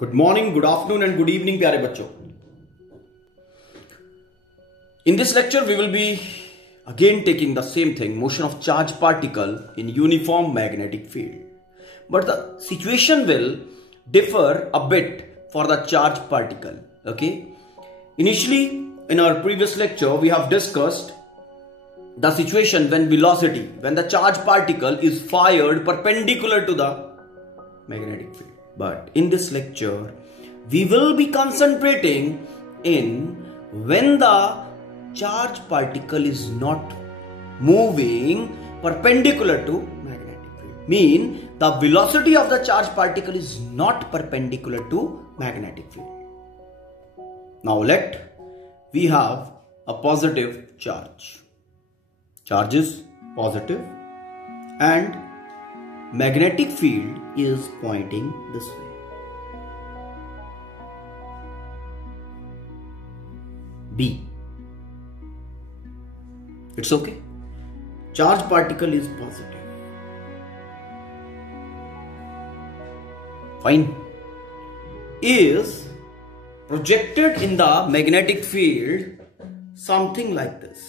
Good morning, good afternoon and good evening प्यारे बच्चों। In this lecture we will be again taking the same thing, motion of charged particle in uniform magnetic field, but the situation will differ a bit for the charged particle. Okay, initially in our previous lecture we have discussed the situation when the charged particle is fired perpendicular to the magnetic field. But in this lecture, we will be concentrating in when the charged particle is not moving perpendicular to magnetic field. Mean the velocity of the charged particle is not perpendicular to magnetic field. Now we have a positive charge. Charge is positive and magnetic field is pointing this way. B. It's okay. Charged particle is positive. Fine. Is projected in the magnetic field something like this.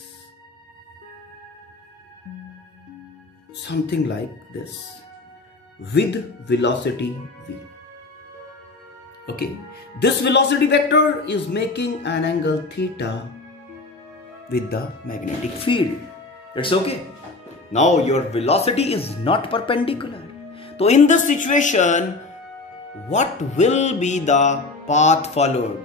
Something like this. With velocity v. Okay, this velocity vector is making an angle theta with the magnetic field. That's okay. Now your velocity is not perpendicular. So in this situation, what will be the path followed?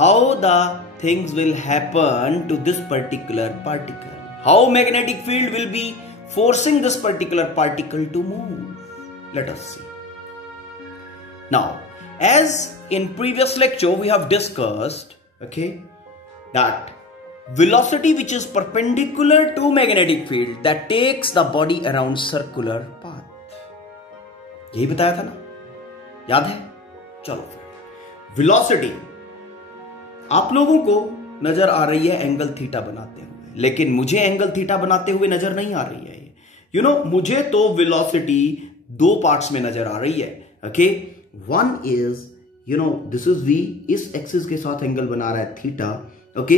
How the things will happen to this particular particle? How magnetic field will be forcing this particular particle to move? Let us see. Now, as in previous lecture we have discussed, okay, that velocity which is perpendicular to magnetic field that takes the body around circular path. यही बताया था ना, याद है? चलो फिर velocity आप लोगों को नजर आ रही है एंगल थीटा बनाते हुए, लेकिन मुझे एंगल थीटा बनाते हुए नजर नहीं आ रही है। मुझे तो velocity दो पार्ट्स में नजर आ रही है। Okay, one is this is v, इस एक्सिस के साथ एंगल बना रहा है theta. Okay,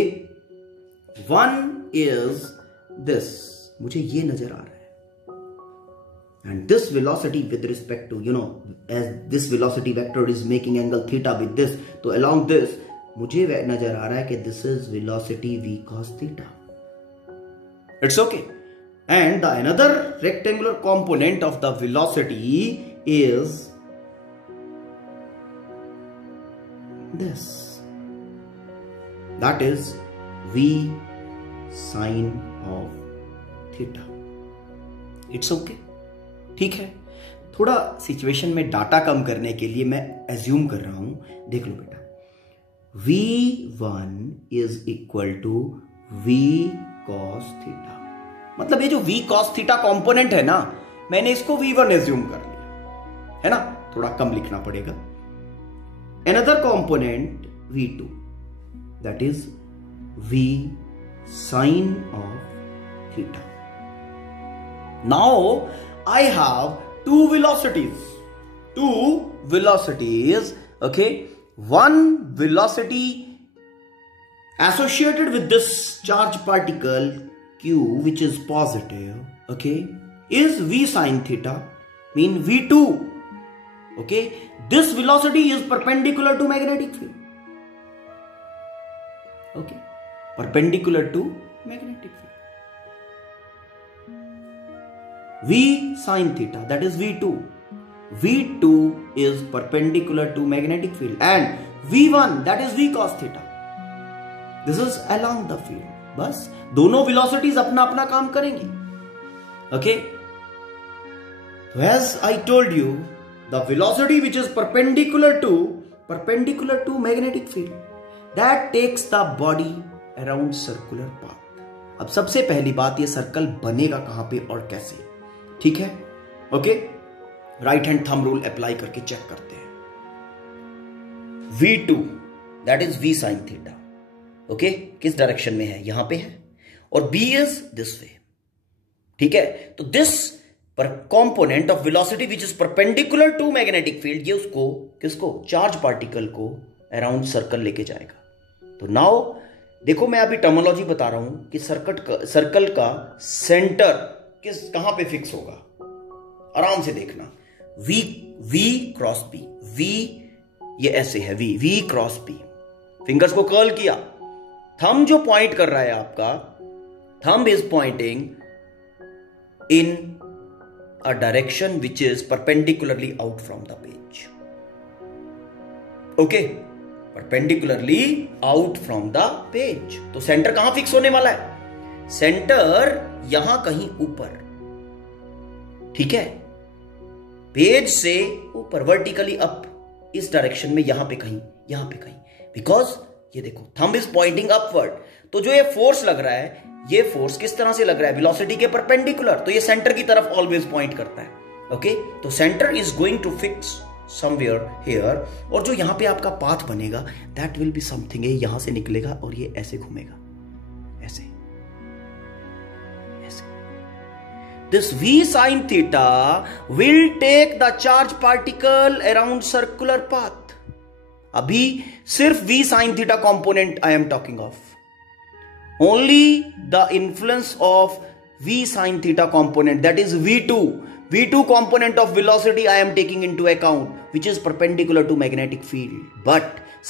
one is this, मुझे ये नजर आ रहा है। And this velocity with respect to as this velocity vector is making angle theta with this, तो अलोंग दिस मुझे नजर आ रहा है कि this is velocity v cos theta. It's okay. And the another rectangular component of the velocity is this. That is v sine of theta. It's okay. ठीक है। थोड़ा सिचुएशन में डाटा कम करने के लिए मैं एज्यूम कर रहा हूं। देख लो बेटा, v1 is equal to v cos theta। मतलब ये जो v cos थीटा कॉम्पोनेंट है ना, मैंने इसको v1 एज्यूम कर लिया है ना, थोड़ा कम लिखना पड़ेगा। Another component v2, that is v sine of theta. Now I have two velocities, okay, one velocity associated with this charge particle q, which is positive, okay, is v sine theta, mean v2. Okay, this velocity is perpendicular to magnetic field. Okay, perpendicular to magnetic field. V sine theta, that is v2. v2 is perpendicular to magnetic field, and v1, that is v cos theta. This is along the field. बस दोनों velocities अपना अपना काम करेंगे। Okay, as I told you, the velocity which is perpendicular to magnetic field that takes the body around circular path. अब सबसे पहली बात, ये सर्कल बनेगा कहां पे और कैसे, ठीक है? Okay, right hand thumb rule apply करके चेक करते हैं। v2 that is v sin theta. Okay, किस डायरेक्शन में है? यहां पे है, और b इज दिस वे। ठीक है, तो दिस पर component of velocity which is perpendicular to magnetic field, ये उसको किसको, चार्ज पार्टिकल को अराउंड सर्कल लेके जाएगा। तो नाउ देखो मैं अभी टर्मिनोलॉजी बता रहा हूं कि सर्कल का सेंटर कहां पे फिक्स होगा, आराम से देखना। वी क्रॉस पी, वी ये ऐसे है, वी क्रॉस पी, फिंगर्स को कर्ल किया, थंब जो पॉइंट कर रहा है आपका, thumb is pointing in a direction which is perpendicularly out from the page. Okay, perpendicularly out from the page. तो सेंटर कहां फिक्स होने वाला है, सेंटर यहां कहीं ऊपर, ठीक है, पेज से ऊपर, वर्टिकली अप, इस डायरेक्शन में, यहां पे कहीं, बिकॉज ये देखो थंब इज पॉइंटिंग अपवर्ड। तो जो ये फोर्स लग रहा है, ये फोर्स किस तरह से लग रहा है, वेलोसिटी के परपेंडिकुलर, तो ये सेंटर की तरफ ऑलवेज पॉइंट करता है। ओके, तो centre is going to fix somewhere here, और जो यहां पे आपका पाथ बनेगा दैट विल बी समथिंग, ये यहां से निकलेगा और ये ऐसे घूमेगा, ऐसे। This V sin theta will take the charge particle around circular path. अभी सिर्फ V sin theta component I am talking of. Only the influence of V sin theta component, that is V2 component of velocity I am taking into account, which is perpendicular to magnetic field. But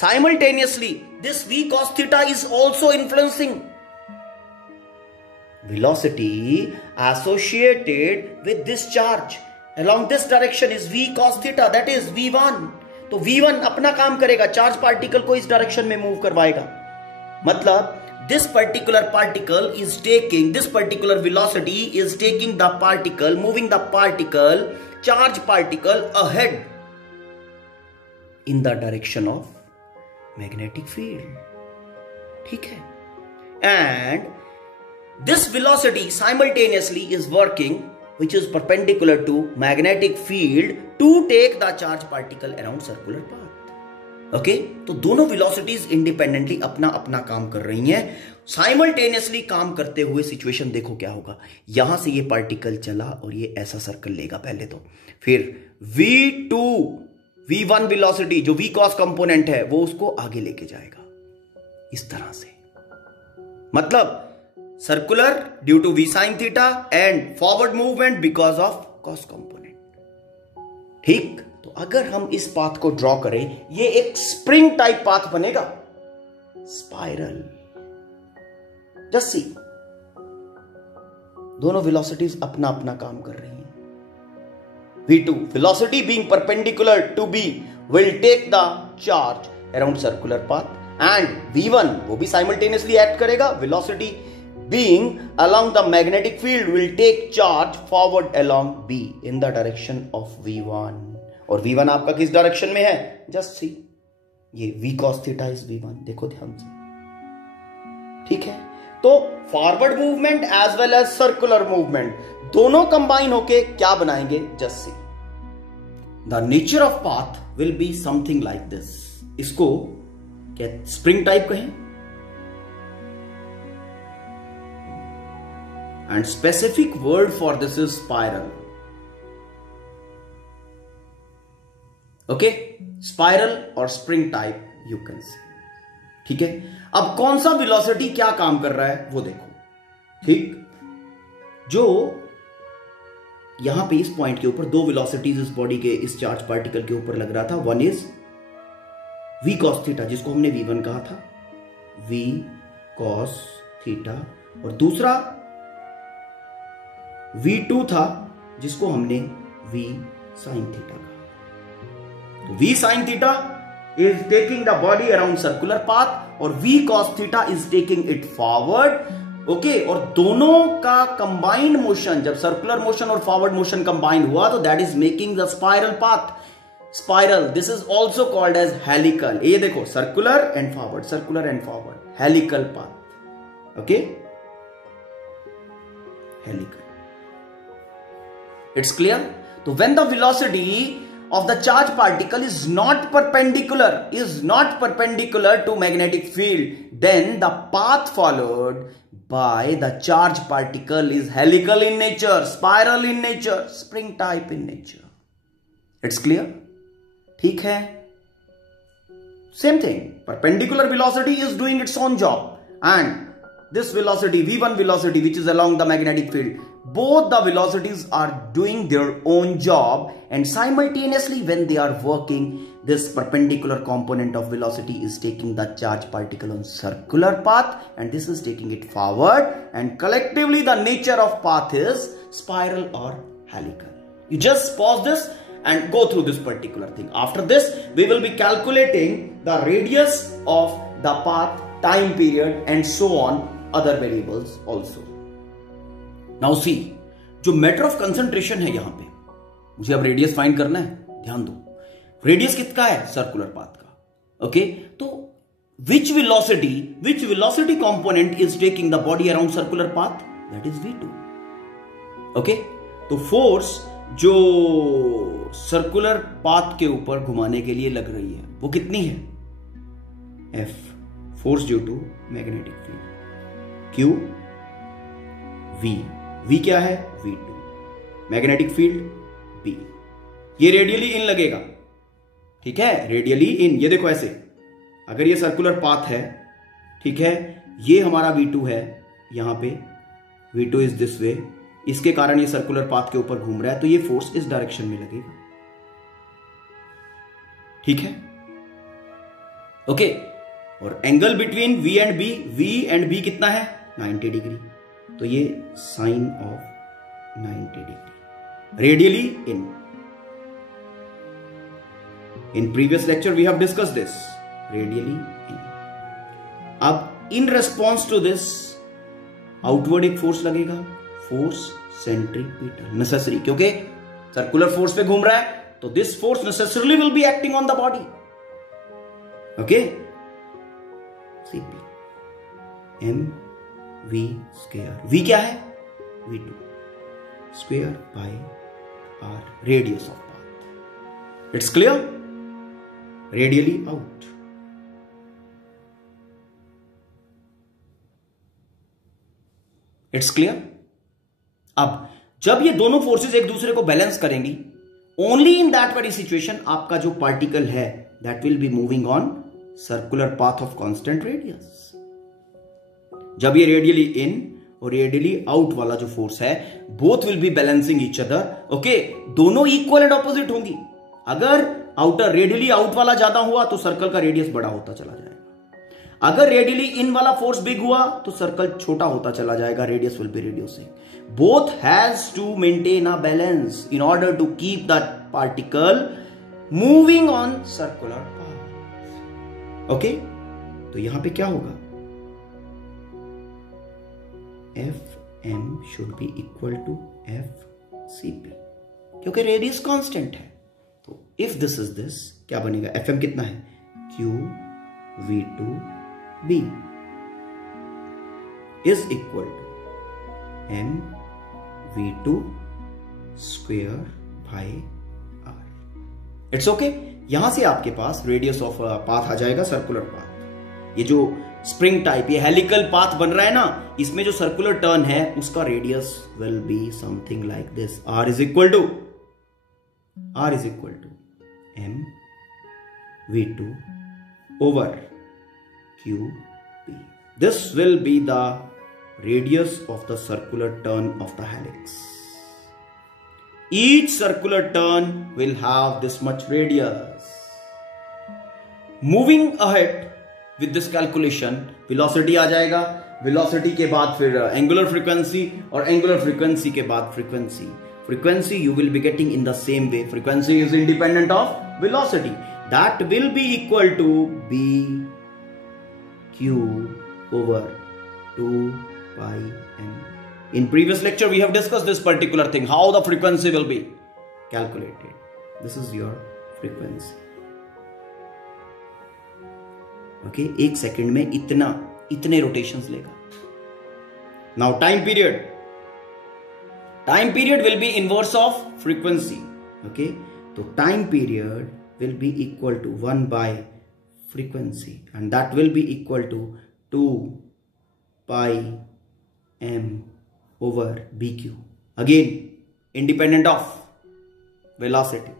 simultaneously, this V cos theta is also influencing velocity associated with this charge along this direction is V cos theta, that is V1. तो V1 अपना काम करेगा, charge particle को इस direction में move करवाएगा। मतलब this particular particle is taking, this particular velocity is taking the particle, moving the particle, charge particle ahead in the direction of magnetic field, ठीक है। And this velocity simultaneously is working, which is perpendicular to magnetic field, to take the charge particle around circular path. Okay? तो दोनों velocities independently अपना अपना काम कर रही हैं। Simultaneously काम करते हुए सिचुएशन देखो क्या होगा, यहां से ये पार्टिकल चला और ये ऐसा सर्कल लेगा पहले तो, फिर V1 वेलोसिटी जो V cos कंपोनेंट है वो उसको आगे लेके जाएगा इस तरह से। मतलब circular due to V sin theta and forward movement because of cos component. ठीक, तो अगर हम इस पाथ को ड्रॉ करें, ये एक स्प्रिंग टाइप पाथ बनेगा, स्पाइरल। जस्ट सी, दोनों वेलोसिटीज अपना अपना काम कर रही हैं। V2 velocity being perpendicular to B will take the charge around circular path, and V1 वो भी साइमल्टेनियसली एक्ट करेगा, velocity being along the magnetic field will take charge forward along B in the direction of V1. और V1 आपका किस direction में है, just see, ये V cos theta is V1, देखो ध्यान से, ठीक है। तो forward movement as well as circular movement दोनों कंबाइन होके क्या बनाएंगे, just see, the nature of path will be something like this. इसको क्या स्प्रिंग टाइप कहें, and specific word for this is spiral. Okay, spiral और spring type you can see, ठीक है। अब कौन सा वेलोसिटी क्या काम कर रहा है वो देखो, ठीक। जो यहां पे इस पॉइंट के ऊपर दो वेलोसिटीज इस बॉडी के, इस चार्ज पार्टिकल के ऊपर लग रहा था, one is V cos theta जिसको हमने V1 कहा था, V cos थीटा, और दूसरा V2 था जिसको हमने V sin थीटा कहा। तो V sin theta is taking the body around circular path और V cos theta is taking it forward. Okay, और दोनों का कंबाइंड मोशन, जब सर्कुलर मोशन और फॉरवर्ड मोशन कंबाइंड हुआ तो that is making the spiral path. Spiral, this is also called as helical. ये देखो, circular and forward, circular and forward, helical path. Okay, helical, it's clear? So when the velocity of the charge particle is not perpendicular to magnetic field, then the path followed by the charge particle is helical in nature, spiral in nature, spring type in nature. It's clear? ठीक है? Same thing. Perpendicular velocity is doing its own job, and this velocity, v1 velocity, which is along the magnetic field, both the velocities are doing their own job, and simultaneously when they are working, this perpendicular component of velocity is taking the charge particle on circular path, and this is taking it forward, and collectively the nature of path is spiral or helical. You just pause this and go through this particular thing. After this, we will be calculating the radius of the path, time period, and so on, other variables also. Now see, जो matter of concentration है यहां पे, मुझे अब radius find करना है. ध्यान दो, रेडियस कितना है सर्कुलर पाथ का. ओके, तो which velocity component is taking the body around circular path? That is v2. Okay, तो फोर्स जो सर्कुलर पाथ के ऊपर घुमाने के लिए लग रही है वो कितनी है? F, force due to magnetic field. Q, V क्या है? V2. Magnetic field B. ये रेडियली इन लगेगा. ठीक है, रेडियली इन. ये देखो ऐसे, अगर ये सर्कुलर पाथ है, ठीक है, ये हमारा V2 है, यहां पे V2 इज दिस वे, इसके कारण ये सर्कुलर पाथ के ऊपर घूम रहा है, तो ये फोर्स इस डायरेक्शन में लगेगा. ठीक है, ओके. और angle between V and B कितना है? 90 डिग्री. तो ये sine of 90 degree. Radially in. In previous lecture we have discuss this. Radially in. अब in response to this outward एक फोर्स लगेगा, फोर्स सेंट्रीपिटल, नेसेसरी, क्योंकि सर्कुलर फोर्स पे घूम रहा है, तो this force necessarily will be acting on the body. Okay, CP M V square. V क्या है? V2 square bye are, radius of path. It's clear? Radially out. It's clear? अब जब ये दोनों फोर्सेस एक दूसरे को बैलेंस करेंगी, only in that very situation आपका जो पार्टिकल है that will be moving on circular path of constant radius. जब ये रेडियली इन और रेडियली आउट वाला जो फोर्स है, both will be balancing each other. Okay, दोनों इक्वल एंड ऑपोजिट होंगी. अगर आउटर रेडियली आउट वाला ज्यादा हुआ तो सर्कल का रेडियस बड़ा होता चला जाएगा. अगर रेडियली इन वाला फोर्स बिग हुआ तो सर्कल छोटा होता चला जाएगा, radius will be reducing. Both has to maintain a balance in order to keep that particle moving on circular path. Okay, तो यहां पे क्या होगा? Fm should be equal to Fcp, क्योंकि रेडियस कांस्टेंट है. तो इफ दिस इज दिस, क्या बनेगा? Fm कितना है? Q V2B is equal to M V2 square by R. It's okay. यहां से आपके पास रेडियस ऑफ पाथ आ जाएगा, सर्कुलर पाथ. ये जो स्प्रिंग टाइप, ये हेलिकल पाथ बन रहा है ना, इसमें जो सर्कुलर टर्न है उसका radius will be something like this. R is equal to M V2 over QP. This will be the radius of the circular turn of the helix. Each circular turn will have this much radius. Moving ahead with this calculation, velocity आ जाएगा, velocity के बाद फिर angular frequency, और angular frequency के बाद frequency. Frequency you will be getting in the same way. Frequency is independent of velocity. That will be equal to BQ over 2 pi m. In previous lecture we have discussed this particular thing, how the frequency will be calculated. This is your frequency. Okay, एक second में इतने rotations लेगा. Now time period will be inverse of frequency. Okay, तो time period will be equal to 1 by frequency, and that will be equal to 2 pi m over bq, again independent of velocity.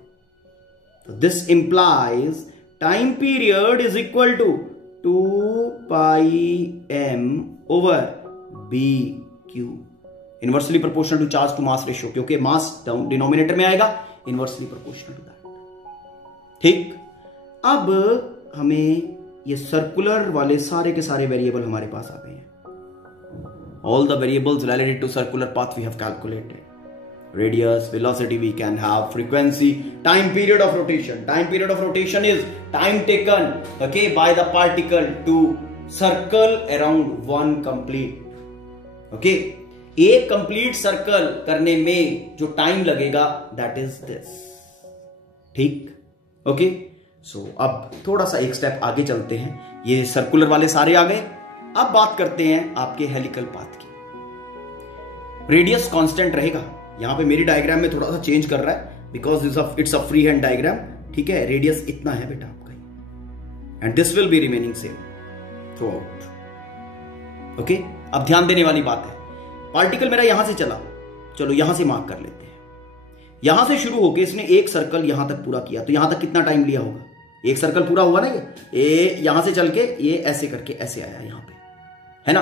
So this implies time period is equal to 2 pi m over bq, inversely proportional to charge to mass ratio, क्योंकि mass denominator में आएगा, inversely proportional to that. ठीक, अब हमें ये circular वाले सारे के सारे वेरिएबल हमारे पास आ गए हैं. All the variables related to circular path we have calculated. Radius, velocity we can have, frequency, time period of rotation. Time period of rotation is time taken, okay, by the particle to circle around one complete, okay. एक complete circle करने में जो time लगेगा that is this. ठीक, okay. सो अब थोड़ा सा एक स्टेप आगे चलते हैं. ये सर्कुलर वाले सारे आ गए. अब बात करते हैं आपके हेलिकल पाथ की. रेडियस कांस्टेंट रहेगा. यहां पे मेरी डायग्राम में थोड़ा सा चेंज कर रहा है because it's a free hand diagram. ठीक है, रेडियस इतना है बेटा आपका, and this will be remaining same through out. Okay, अब ध्यान देने वाली बात है, पार्टिकल मेरा यहां से चला, चलो यहां से मार्क कर लेते हैं. यहां से शुरू होकर इसने एक सर्कल यहां तक पूरा किया, तो यहां तक कितना टाइम लिया होगा? एक सर्कल पूरा हुआ ना, ये यहां से चल के ये ऐसे करके ऐसे आया यहां पे, है ना.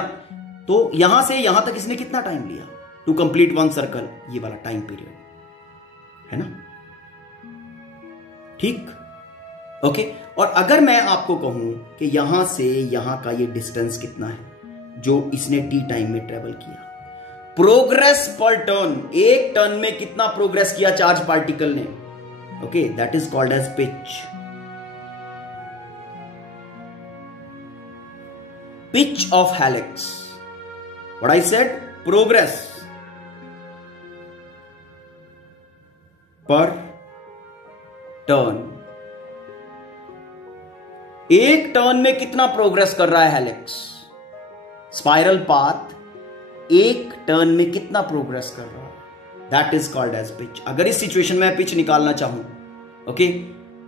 तो यहां से यहां तक इसने कितना टाइम लिया टू कंप्लीट वन सर्कल? ये वाला टाइम पीरियड, है ना. ठीक, ओके. और अगर मैं आपको कहूं कि यहां से यहां का ये डिस्टेंस कितना है जो इसने टी टाइम में ट्रेवल किया, प्रोग्रेस पर टर्न, एक टर्न में कितना प्रोग्रेस किया चार्ज पार्टिकल ने, okay, that is called as pitch. Pitch of helix, what I said, progress per turn. एक टर्न में कितना प्रोग्रेस कर रहा है हेलिक्स, स्पाइरल पाथ एक टर्न में कितना प्रोग्रेस कर रहा है, that is called as pitch. अगर इस सिचुएशन में पिच निकालना चाहूं, ओके,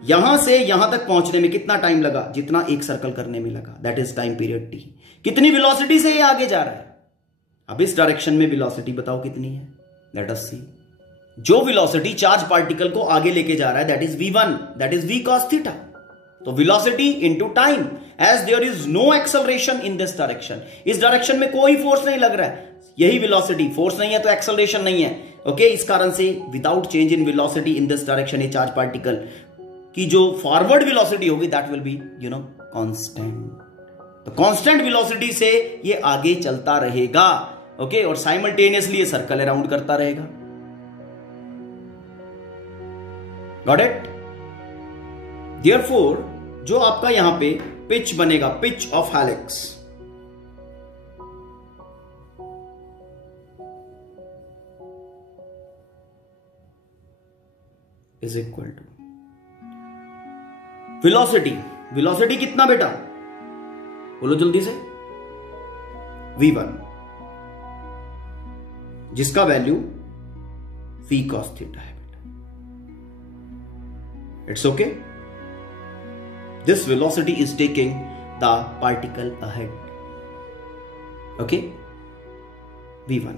यहां से यहां तक पहुंचने में कितना टाइम लगा, जितना एक सर्कल करने में लगा, that is time period T. कितनी वेलोसिटी से ये आगे जा रहा है? अब इस डायरेक्शन में वेलोसिटी बताओ कितनी है, लेट अस सी. जो वेलोसिटी चार्ज पार्टिकल को आगे लेके जा रहा है that is v1, that is v cos theta. तो velocity into time, as there is no acceleration in this direction, इस डायरेक्शन में कोई फोर्स नहीं लग रहा है, यही वेलोसिटी, फोर्स नहीं है तो एक्सेलरेशन नहीं है, ओके. इस कारण से without change in velocity in this direction ये चार्ज पार्टिकल की जो फॉरवर्ड वेलोसिटी होगी दैट विल बी कांस्टेंट. तो कांस्टेंट वेलोसिटी से ये आगे चलता रहेगा, ओके, और साइमल्टेनियसली ये सर्कल अराउंड करता रहेगा. Got it? देयरफॉर जो आपका यहां पे पिच बनेगा, pitch of helix, is equal to velocity. Velocity कितना बेटा, बोलो जल्दी से, v1, जिसका वैल्यू v cos थीटा है. It's okay. This velocity is taking the particle ahead. Okay. v1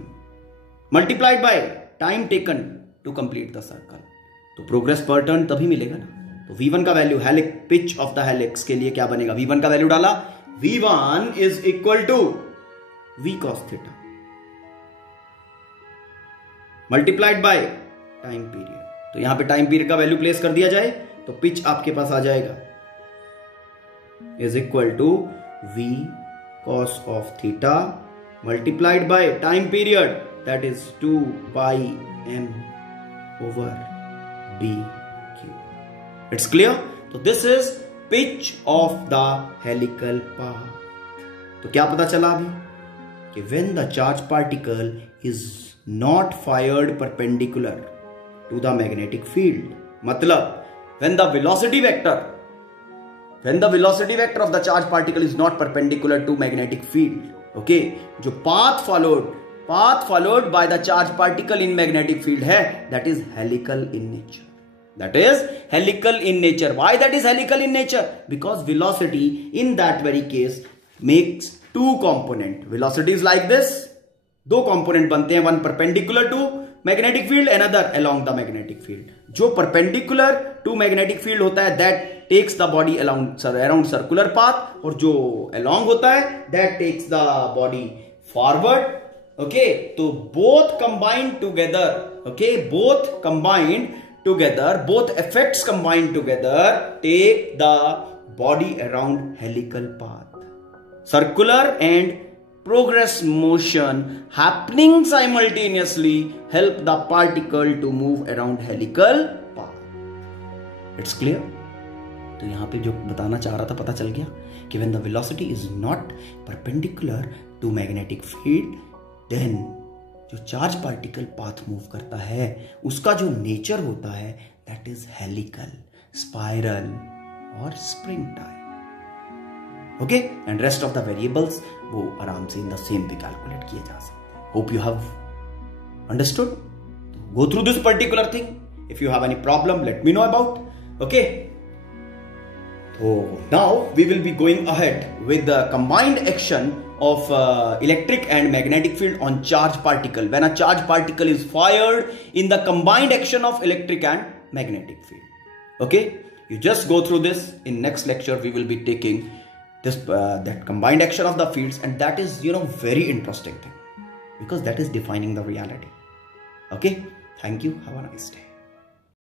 multiplied by time taken to complete the circle. तो progress per turn तभी मिलेगा ना. तो v1 का value helix, pitch of the helix के लिए क्या बनेगा, v1 का वैल्यू डाला, v1 is equal to v cos theta multiplied by time period. तो यहां पे टाइम पीरियड का वैल्यू प्लेस कर दिया जाए तो पिच आपके पास आ जाएगा is equal to v cos of theta multiplied by time period, that is 2 pi m over bq. It's clear? तो this is pitch of the helical path. तो क्या पता चला अभी कि when the charge particle is not fired perpendicular to the magnetic field, मतलब when the velocity vector of the charge particle is not perpendicular to magnetic field, okay, जो path followed by the charge particle in magnetic field है, that is helical in nature. That is helical in nature. Why that is helical in nature? Because velocity in that very case makes two component. Velocity is like this, दो component बनते हैं, one perpendicular to magnetic field, another along the magnetic field. जो perpendicular to magnetic field होता है that takes the body around circular path, और जो along होता है that takes the body forward. Okay, तो both combined together, okay, both combined together, both effects combined together take the body around helical path. Circular and progress motion happening simultaneously help the particle to move around helical path. It's clear? तो यहां पे जो बताना चाह रहा था पता चल गया कि when the velocity is not perpendicular to magnetic field, then जो चार्ज पार्टिकल पाथ मूव करता है उसका जो नेचर होता है दैट इज हेलिकल, स्पाइरल और spring type. Okay, and rest of the variables वो आराम से इन द सेम पे कैलकुलेट किए जा सकते हैं. Hope you have understood. Go through this particular thing. If you have any problem let me know about. Okay, so now we will be going ahead with the combined action of electric and magnetic field on charge particle when a charge particle is fired in the combined action of electric and magnetic field. Okay, you just go through this. In next lecture we will be taking this that combined action of the fields, and that is very interesting thing because that is defining the reality. Okay, thank you, have a nice day.